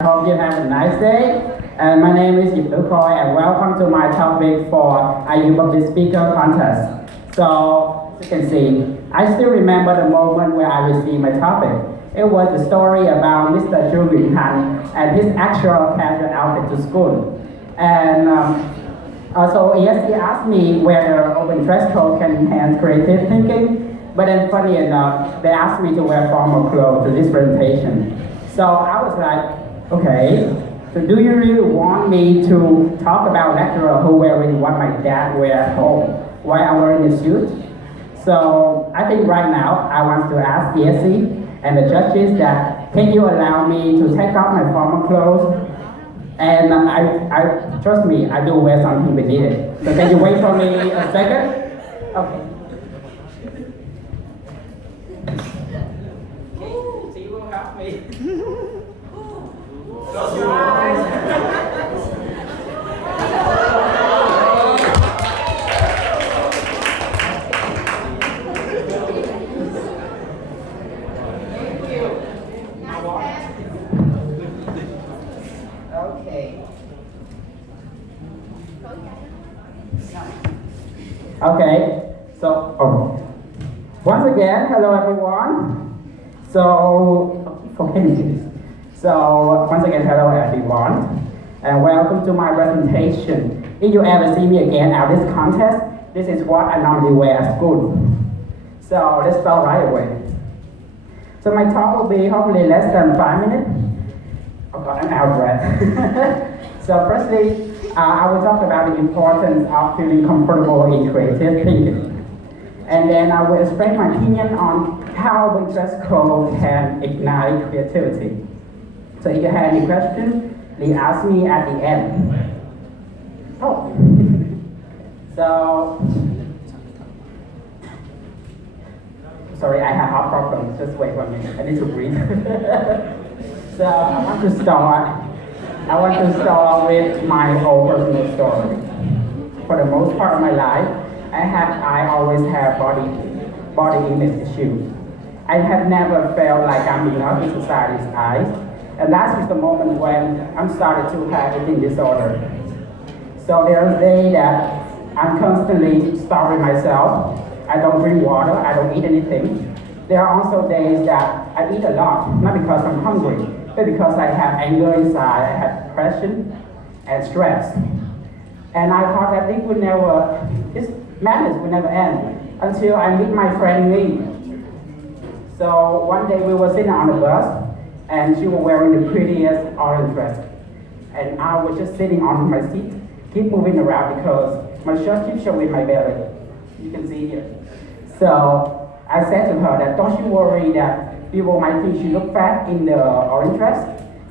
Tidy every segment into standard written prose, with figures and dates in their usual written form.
I hope you have a nice day. And my name is Diệp Tử Khôi, and welcome to my topic for IU Public Speaker Contest. So, as you can see, I still remember the moment where I received my topic. It was the story about Mr. Chu Nguyễn Han and his actual casual outfit to school. And also, ESC asked me whether open dress code can enhance creative thinking. But then, funny enough, they asked me to wear formal clothes to this presentation. So I was like, okay, so do you really want me to talk about lecturer who wearing what my dad wear at home while I'm wearing a suit? So I think right now I want to ask ESC and the judges that can you allow me to take off my formal clothes? And I trust me, I do wear something beneath it. So can you wait for me a second? Okay. So you will help me. Close your eyes. Thank you. Now what? Okay. Okay. So, once again, hello everyone. So, once again, hello everyone, and welcome to my presentation. If you ever see me again at this contest, this is what I normally wear at school. So let's start right away. So my talk will be hopefully less than 5 minutes. Oh God, I'm out of breath. So firstly, I will talk about the importance of feeling comfortable in creative thinking. And then I will explain my opinion on how the dress code can ignite creativity. So if you have any questions, please ask me at the end. Oh. So, sorry, I have heart problems. Just wait 1 minute. I need to breathe. So I want to start with my own personal story. For the most part of my life, I always have body image issues. I have never felt like I'm enough in society's eyes. And that is the moment when I'm started to have eating disorder. So there are days that I'm constantly starving myself. I don't drink water, I don't eat anything. There are also days that I eat a lot, not because I'm hungry, but because I have anger inside, I have depression and stress. And I thought that this madness would never end until I meet my friend Lee. So one day we were sitting on the bus, and she was wearing the prettiest orange dress. And I was just sitting on my seat, keep moving around because my shirt keeps showing my belly. You can see here. So I said to her that, don't you worry that people might think she looked fat in the orange dress.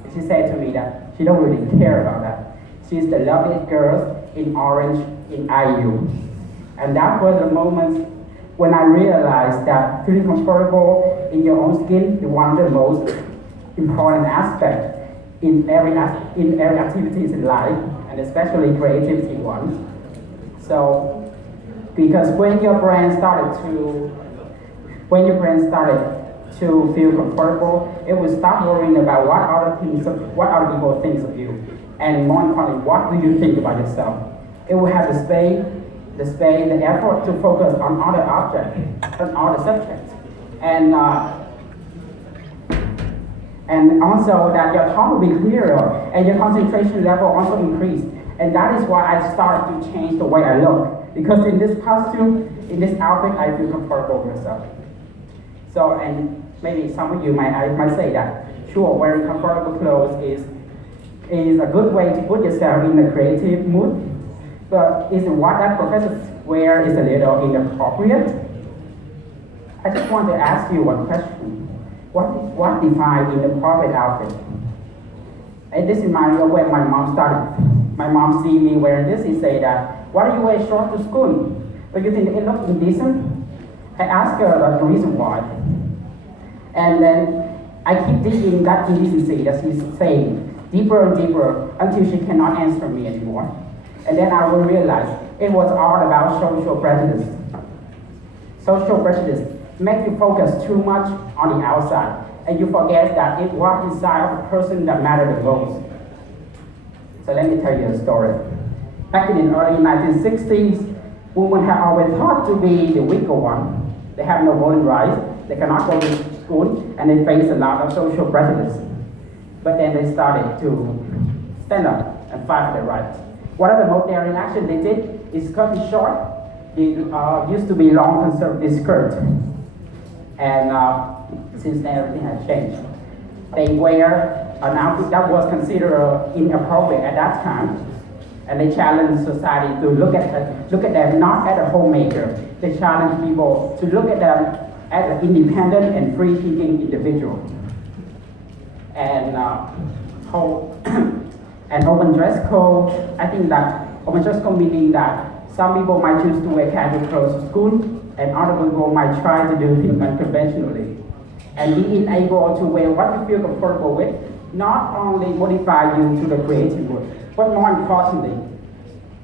And she said to me that she don't really care about that. She's the loveliest girl in orange in IU. And that was the moment when I realized that feeling comfortable in your own skin is one of the most important aspects in every activities in life, and especially creativity ones. So, because when your brain started to feel comfortable, it will start worrying about what other people think of you, and more importantly, what do you think about yourself. It will have the space, the effort to focus on other objects, on other subjects, and also that your thought will be clearer and your concentration level also increase. And that is why I started to change the way I look. Because in this costume, in this outfit, I feel comfortable with myself. So, and maybe some of you might say that, sure, wearing comfortable clothes is a good way to put yourself in a creative mood. But is what that professor wear is a little inappropriate? I just want to ask you one question. What defines inappropriate outfit? And this reminds me of when my mom see me wearing this, he say that, why do you wear shorts to school? But you think it looks indecent? I ask her the reason why. And then I keep digging that indecency that she's saying deeper and deeper until she cannot answer me anymore. And then I will realize it was all about social prejudice. Social prejudice make you focus too much on the outside and you forget that it was inside of the person that mattered the most. So let me tell you a story. Back in the early 1960s, women have always thought to be the weaker one. They have no voting rights, they cannot go to school, and they face a lot of social prejudice. But then they started to stand up and fight for their rights. One of the most daring actions they did is cut it short. It used to be long conservative skirt. And since then everything has changed. They wear an outfit that was considered inappropriate at that time. And they challenge society to look at them not as a homemaker. They challenge people to look at them as an independent and free-thinking individual. And an open dress code, I think that open dress code meaning that some people might choose to wear casual clothes to school, and other people might try to do things unconventionally. And being able to wear what you feel comfortable with not only motivate you to the creative work, but more importantly,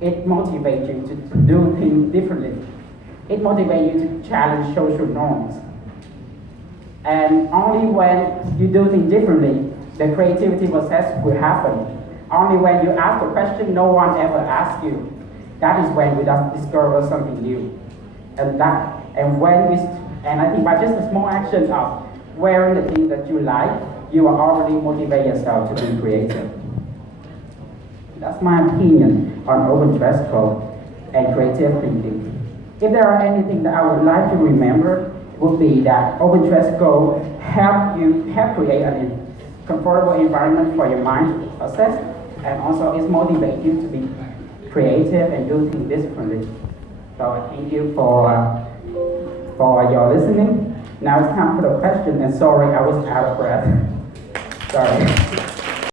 it motivates you to do things differently. It motivates you to challenge social norms. And only when you do things differently, the creativity process will happen. Only when you ask a question no one ever asks you, that is when we discover something new. And I think by just a small action of wearing the things that you like, you are already motivate yourself to be creative. That's my opinion on open dress code and creative thinking. If there are anything that I would like to remember, it would be that open dress code help create a comfortable environment for your mind to process, and also it motivates you to be creative and do things differently. So thank you for your listening. Now it's time for the question, and sorry I was out of breath. Sorry.